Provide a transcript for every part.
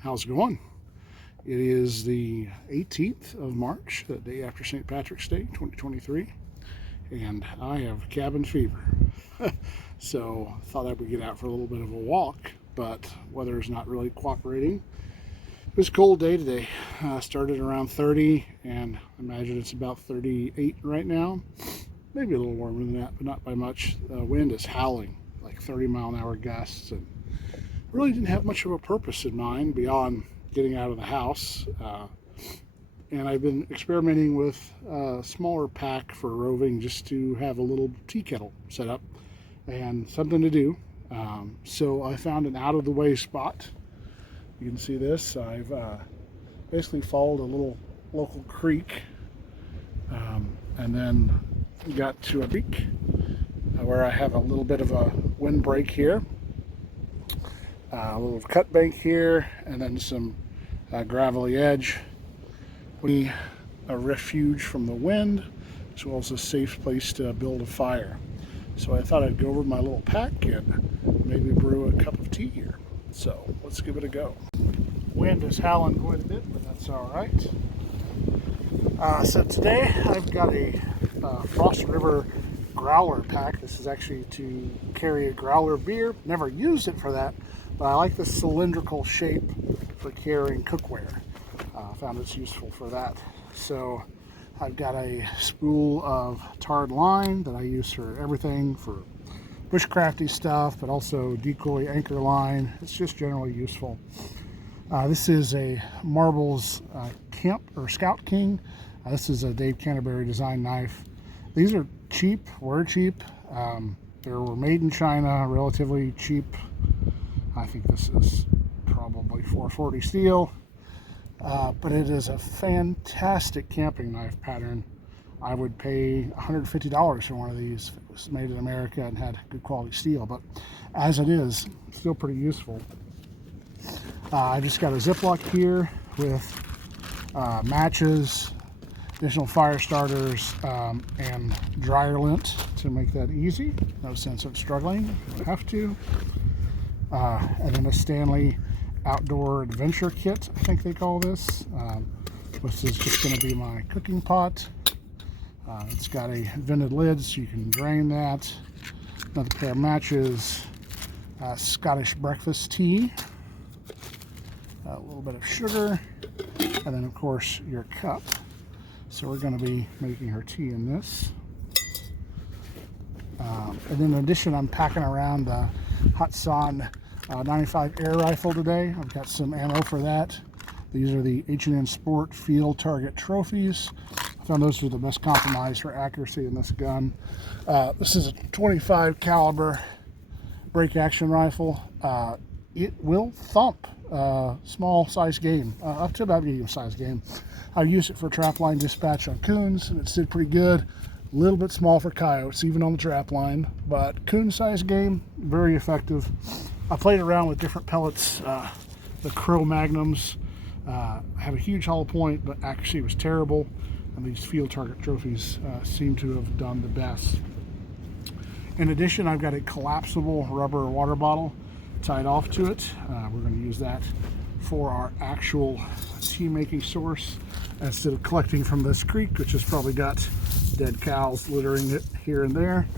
How's it going? It is the 18th of March, the day after St. Patrick's Day, 2023, and I have cabin fever. So thought I would get out for a little bit of a walk, but weather is not really cooperating. It was a cold day today. Started around 30, and I imagine it's about 38 right now. Maybe a little warmer than that, but not by much. The wind is howling, like 30-mile-an-hour gusts, and really didn't have much of a purpose in mind beyond getting out of the house. And I've been experimenting with a smaller pack for roving, just to have a little tea kettle set up and something to do. So I found an out-of-the-way spot. You can see this. I've basically followed a little local creek, and then got to a creek where I have a little bit of a windbreak here, a little cut bank here, and then some gravelly edge. A refuge from the wind, as well as a safe place to build a fire. So I thought I'd go over my little pack and maybe brew a cup of tea here. So let's give it a go. Wind is howling quite a bit, but that's all right. So today I've got a Frost River growler pack. This is actually to carry a growler beer. Never used it for that, but I like the cylindrical shape for carrying cookware. I found it's useful for that. So I've got a spool of tarred line that I use for everything, for bushcrafty stuff, but also decoy anchor line. It's just generally useful. This is a Marbles Scout King. This is a Dave Canterbury design knife. These are cheap, were cheap. They were made in China, relatively cheap. I think this is probably $4.40 steel. But it is a fantastic camping knife pattern. I would pay $150 for one of these if it was made in America and had good quality steel, but as it is, still pretty useful. I just got a Ziploc here with matches, additional fire starters, and dryer lint to make that easy. No sense of struggling, you don't have to. And then a Stanley Outdoor Adventure Kit, I think they call this. This is just going to be my cooking pot. It's got a vented lid so you can drain that. Another pair of matches, Scottish breakfast tea, a little bit of sugar, and then of course your cup. So we're going to be making her tea in this. And then in addition, I'm packing around the Hudson 95 air rifle today. I've got some ammo for that. These are the H&N Sport Field Target Trophies. I found those were the best compromise for accuracy in this gun. This is a 25 caliber break action rifle. It will thump small size game, up to about medium size game. I used it for trap line dispatch on coons, and it did pretty good. A little bit small for coyotes, even on the trap line, but coon size game, very effective. I played around with different pellets, the Crow Magnums. Have a huge hollow point, but accuracy was terrible, and these Field Target Trophies seem to have done the best. In addition, I've got a collapsible rubber water bottle tied off to it. We're going to use that for our actual tea making source, instead of collecting from this creek, which has probably got dead cows littering it here and there.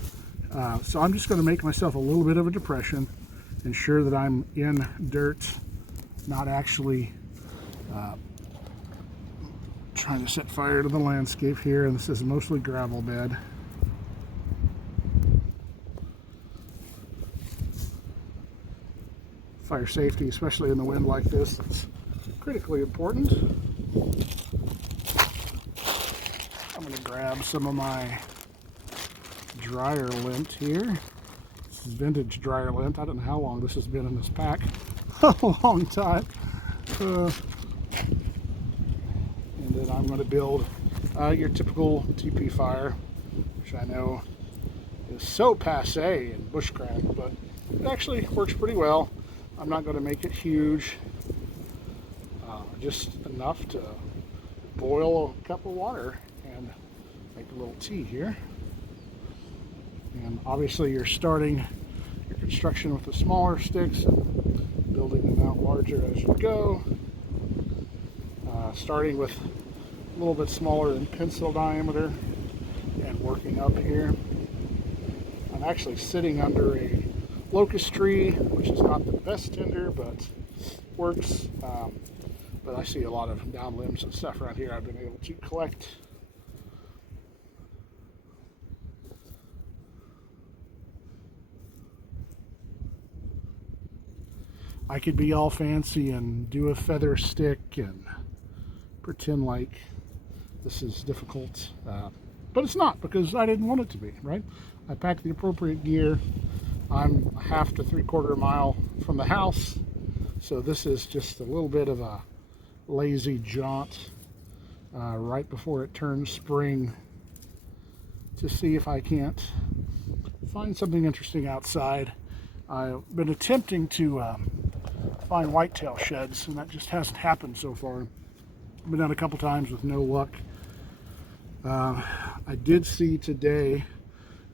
So I'm just going to make myself a little bit of a depression, ensure that I'm in dirt, not actually trying to set fire to the landscape here. And this is mostly gravel bed. Fire safety, especially in the wind like this, it's critically important. I'm going to grab some of my dryer lint here. This is vintage dryer lint. I don't know how long this has been in this pack. A long time. And then I'm going to build your typical TP fire, which I know is so passé in bushcraft, but it actually works pretty well. I'm not going to make it huge, just enough to boil a cup of water and make a little tea here. And obviously you're starting your construction with the smaller sticks and building them out larger as you go, starting with a little bit smaller than pencil diameter and working up here. I'm actually sitting under a locust tree, which is not the best tinder, but works. But I see a lot of down limbs and stuff around here I've been able to collect. I could be all fancy and do a feather stick and pretend like this is difficult, but it's not, because I didn't want it to be, right? I packed the appropriate gear. I'm a half to 3/4 mile from the house, so this is just a little bit of a lazy jaunt right before it turns spring to see if I can't find something interesting outside. I've been attempting to find whitetail sheds, and that just hasn't happened so far. I've been out a couple times with no luck. I did see today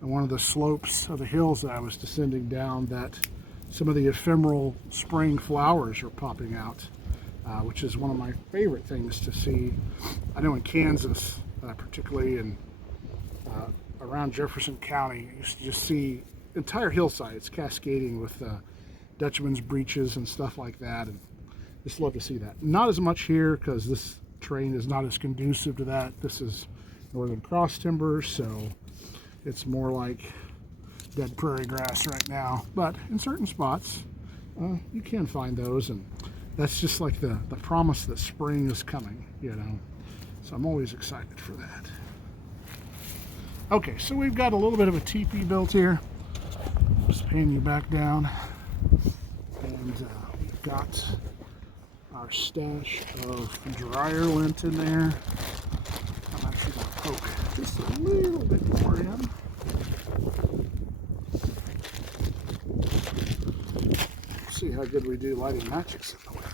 on one of the slopes of the hills that I was descending down that some of the ephemeral spring flowers are popping out, which is one of my favorite things to see. I know in Kansas, particularly in around Jefferson County, you used to just see entire hillsides cascading with Dutchman's breeches and stuff like that, and just love to see that. Not as much here because this terrain is not as conducive to that. This is northern cross timber, so it's more like dead prairie grass right now. But in certain spots, you can find those, and that's just like the promise that spring is coming, you know. So I'm always excited for that. Okay, so we've got a little bit of a teepee built here. Just pan you back down, and we've got our stash of dryer lint in there. I'm actually going to poke just a little bit more in. See how good we do lighting matches in the wind.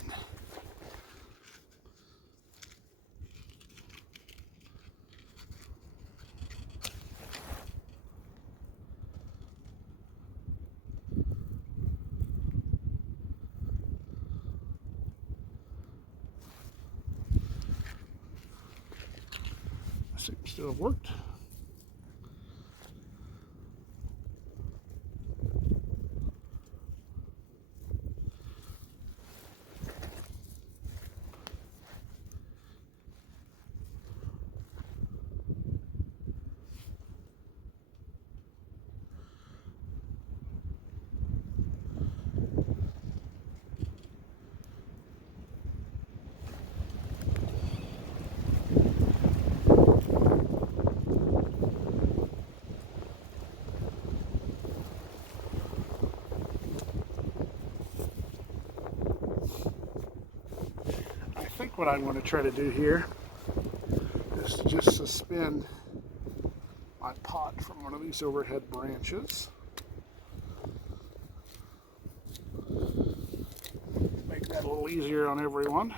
Seems to have worked. I think what I'm going to try to do here is to just suspend my pot from one of these overhead branches. Make that a little easier on everyone.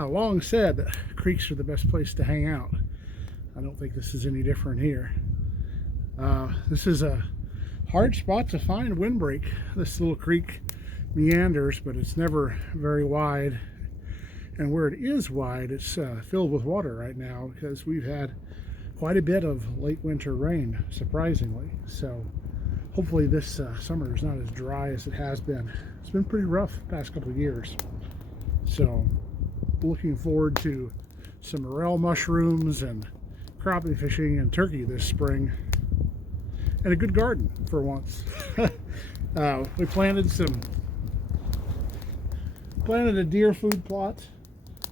I long said that creeks are the best place to hang out. I don't think this is any different here. This is a hard spot to find windbreak. This little creek meanders, but it's never very wide. And where it is wide, it's filled with water right now because we've had quite a bit of late winter rain, surprisingly. So hopefully this summer is not as dry as it has been. It's been pretty rough the past couple of years. So looking forward to some morel mushrooms and crappie fishing and turkey this spring. And a good garden for once. We planted a deer food plot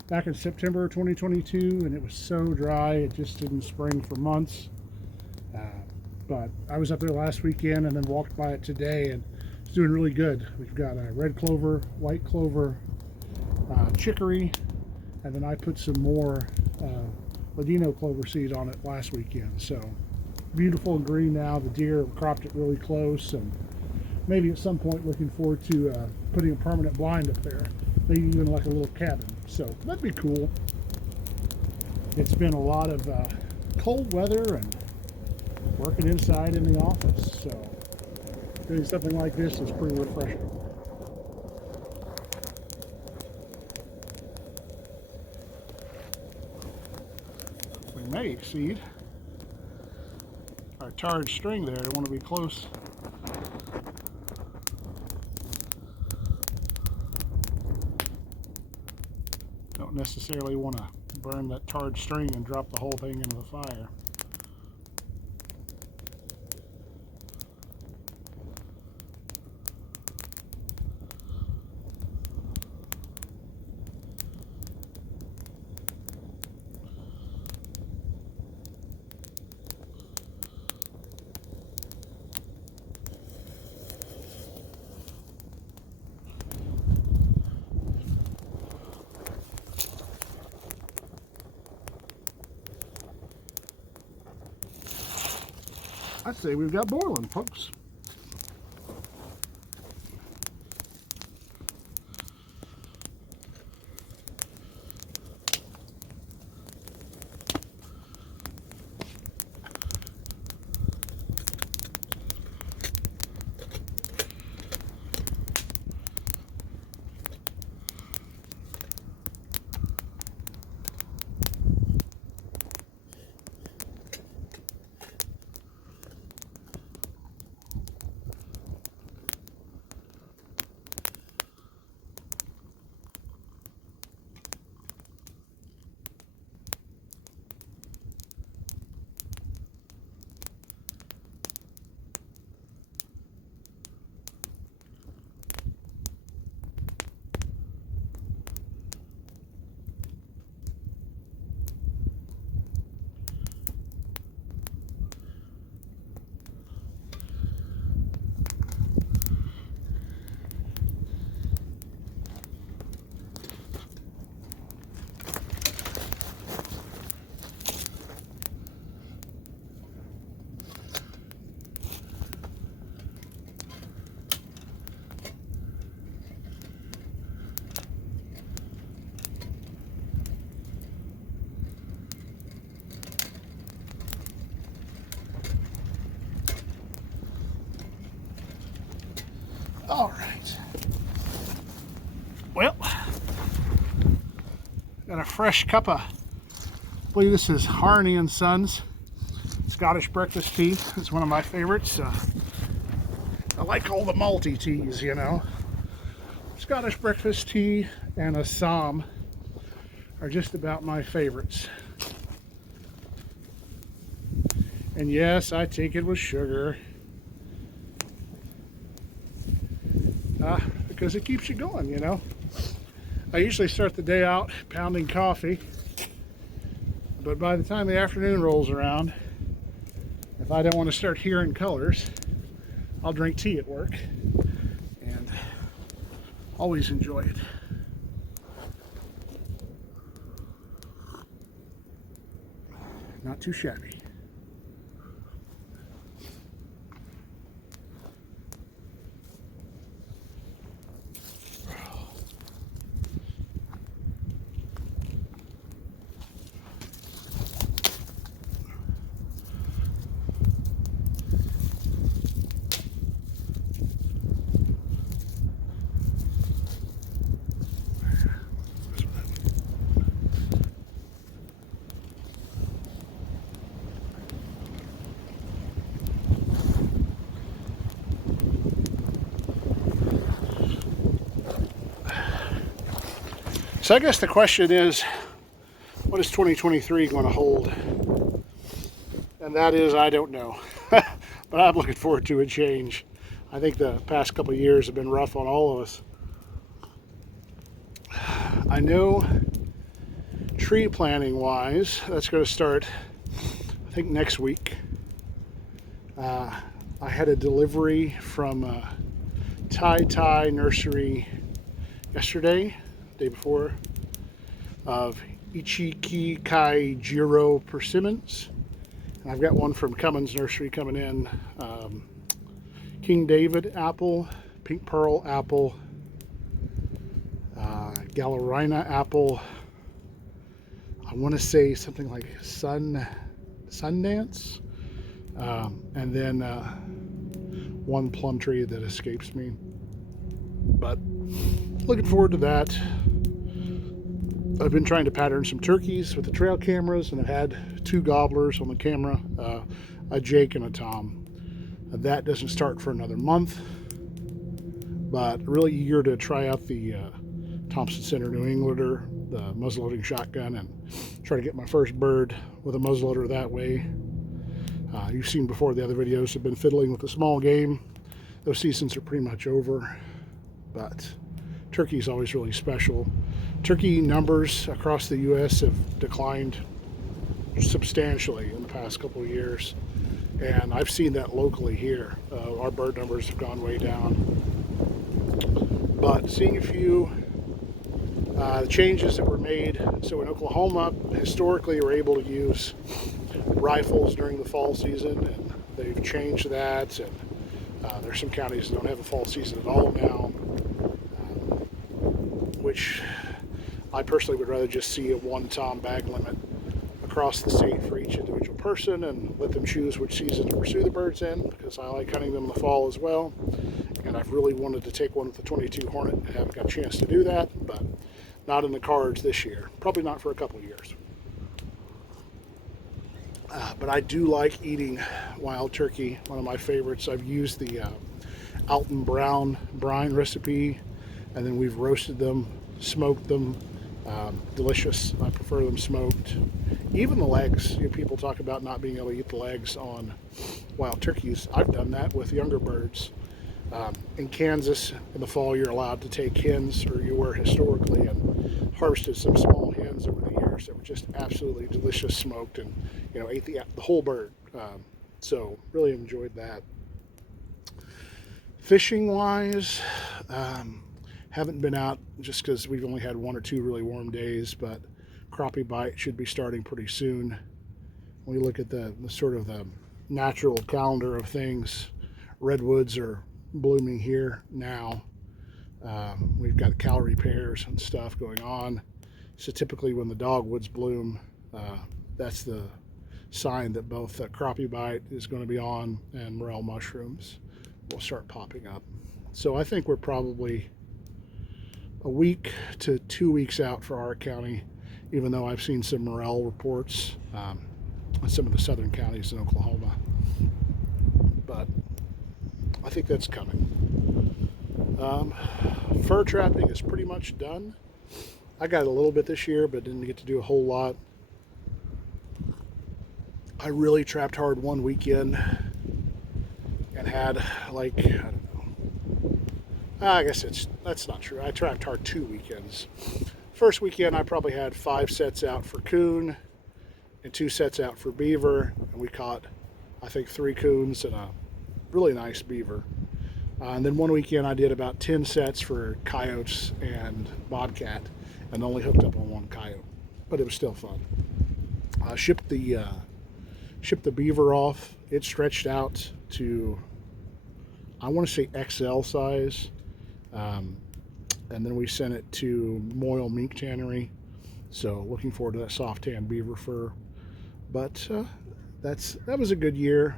back in September 2022, and it was so dry it just didn't spring for months. But I was up there last weekend and then walked by it today, and it's doing really good. We've got red clover, white clover, chicory, and then I put some more ladino clover seed on it last weekend. So beautiful and green now. The deer cropped it really close, and maybe at some point looking forward to putting a permanent blind up there, maybe even like a little cabin. So that'd be cool. It's been a lot of cold weather and working inside in the office, so doing something like this is pretty refreshing. We may exceed our tarred string there. I want to be close. Don't necessarily want to burn that tarred string and drop the whole thing into the fire. I'd say we've got boiling, folks. All right. Well, got a fresh cup of, I believe this is Harney and Sons Scottish breakfast tea. It's one of my favorites. I like all the malty teas, you know. Scottish breakfast tea and a Somme are just about my favorites. And yes, I take it with sugar. Because it keeps you going, you know. I usually start the day out pounding coffee, but by the time the afternoon rolls around, if I don't want to start hearing colors, I'll drink tea at work, and always enjoy it. Not too shabby. So I guess the question is, what is 2023 going to hold? And that is, I don't know. But I'm looking forward to a change. I think the past couple of years have been rough on all of us. I know tree planting wise, that's going to start, I think, next week. I had a delivery from Tai Nursery yesterday, day before, of Ichiki Kai Jiro persimmons. And I've got one from Cummins Nursery coming in. King David apple, pink pearl apple, Galerina apple. I want to say something like Sundance, and then one plum tree that escapes me. But looking forward to that. I've been trying to pattern some turkeys with the trail cameras, and I've had 2 gobblers on the camera, a Jake and a Tom. That doesn't start for another month, but really eager to try out the Thompson Center New Englander, the muzzleloading shotgun, and try to get my first bird with a muzzleloader that way. You've seen before, the other videos have been fiddling with the small game. Those seasons are pretty much over, but turkey is always really special. Turkey numbers across the U.S. have declined substantially in the past couple of years, and I've seen that locally here. Our bird numbers have gone way down, but seeing a few changes that were made. So in Oklahoma, historically, we're able to use rifles during the fall season, and they've changed that, and there's some counties that don't have a fall season at all now, which I personally would rather just see a 1 tom bag limit across the state for each individual person, and let them choose which season to pursue the birds in, because I like hunting them in the fall as well. And I've really wanted to take one with the 22 Hornet, and haven't got a chance to do that, but not in the cards this year. Probably not for a couple of years. But I do like eating wild turkey. One of my favorites. I've used the Alton Brown brine recipe, and then we've roasted them, smoked them. Delicious. I prefer them smoked. Even the legs. People talk about not being able to eat the legs on wild turkeys. I've done that with younger birds. In Kansas, in the fall, you're allowed to take hens, or you were historically, and harvested some small hens over the years that were just absolutely delicious smoked, and ate the whole bird. So really enjoyed that. Fishing wise, haven't been out just because we've only had 1 or 2 really warm days, but crappie bite should be starting pretty soon. When we look at the sort of the natural calendar of things, redwoods are blooming here now. We've got calorie pairs and stuff going on. So typically when the dogwoods bloom, that's the sign that both crappie bite is going to be on, and morel mushrooms will start popping up. So I think we're probably a week to 2 weeks out for our county, even though I've seen some morel reports in some of the southern counties in Oklahoma. But I think that's coming. Fur trapping is pretty much done. I got a little bit this year, but didn't get to do a whole lot. I really trapped hard one weekend and had, like, I don't know. I guess that's not true. I trapped hard 2 weekends. First weekend, I probably had 5 sets out for coon and 2 sets out for beaver, and we caught, I think, 3 coons and a really nice beaver. And then one weekend I did about 10 sets for coyotes and bobcat, and only hooked up on 1 coyote, but it was still fun. Shipped the beaver off. It stretched out to, I want to say, XL size, and then we sent it to Moyle Mink Tannery. So looking forward to that soft tan beaver fur. But that was a good year.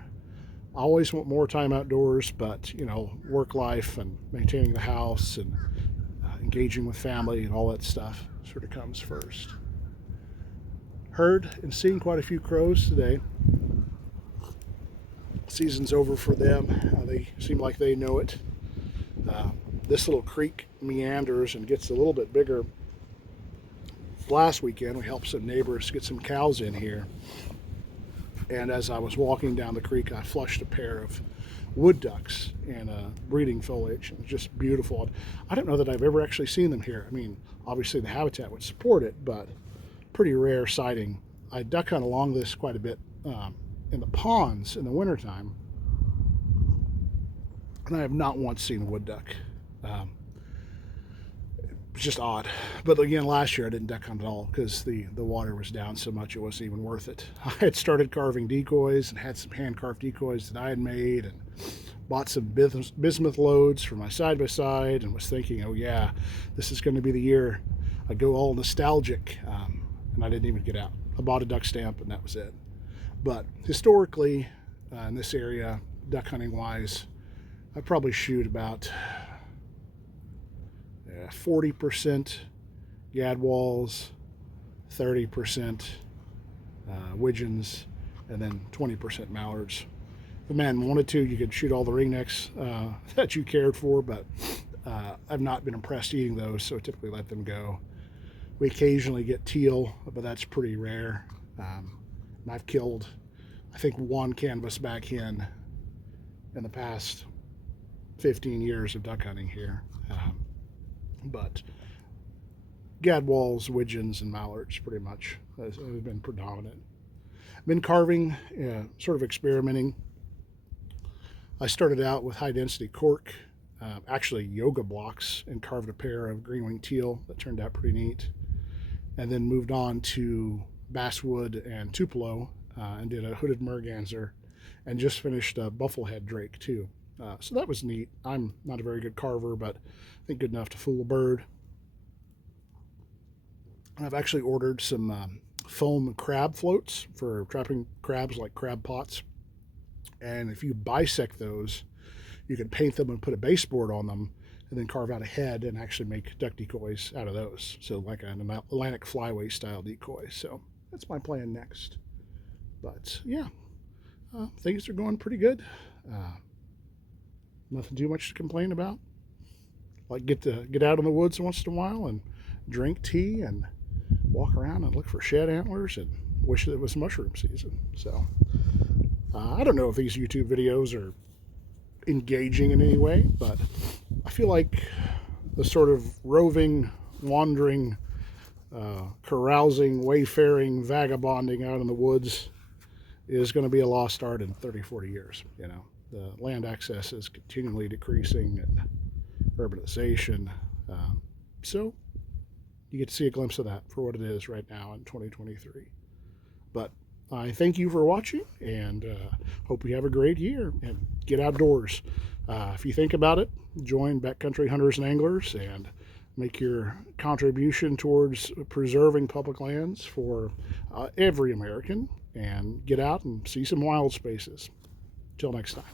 I always want more time outdoors, but work life and maintaining the house and engaging with family and all that stuff sort of comes first. Heard and seen quite a few crows today. Season's over for them. They seem like they know it. This little creek meanders and gets a little bit bigger last weekend we helped some neighbors get some cows in here, and as I was walking down the creek, I flushed a pair of wood ducks in breeding foliage. It was just beautiful. I don't know that I've ever actually seen them here. I mean, obviously the habitat would support it, but pretty rare sighting. I duck hunt along this quite a bit in the ponds in the wintertime, and I have not once seen a wood duck. It's just odd. But again, last year I didn't duck hunt at all because the water was down so much it wasn't even worth it. I had started carving decoys and had some hand-carved decoys that I had made, and bought some bismuth loads for my side-by-side, and was thinking, oh yeah, this is going to be the year I go all nostalgic, and I didn't even get out. I bought a duck stamp and that was it. But historically, in this area, duck hunting wise, I probably shoot about 40% gadwalls, 30% widgeons, and then 20% mallards. If the man wanted to, you could shoot all the ringnecks that you cared for, but I've not been impressed eating those, so I typically let them go. We occasionally get teal, but that's pretty rare. And I've killed, I think, one canvasback hen in the past 15 years of duck hunting here. But gadwalls, widgeons, and mallards pretty much have been predominant. Been carving, sort of experimenting. I started out with high density cork, actually yoga blocks, and carved a pair of green-winged teal that turned out pretty neat. And then moved on to basswood and tupelo, and did a hooded merganser, and just finished a bufflehead drake too. So that was neat. I'm not a very good carver, but I think good enough to fool a bird. I've actually ordered some foam crab floats for trapping crabs, like crab pots. And if you bisect those, you can paint them and put a baseboard on them, and then carve out a head and actually make duck decoys out of those. So like an Atlantic flyway style decoy. So that's my plan next. But yeah, things are going pretty good. Nothing too much to complain about. Like get out in the woods once in a while and drink tea and walk around and look for shed antlers and wish it was mushroom season. So I don't know if these YouTube videos are engaging in any way, but I feel like the sort of roving, wandering, carousing, wayfaring, vagabonding out in the woods is going to be a lost art in 30, 40 years. You know, the land access is continually decreasing, and urbanization. So you get to see a glimpse of that for what it is right now in 2023. But I thank you for watching, and hope you have a great year and get outdoors. If you think about it, join backcountry hunters and anglers and make your contribution towards preserving public lands for every American, and get out and see some wild spaces. Till next time.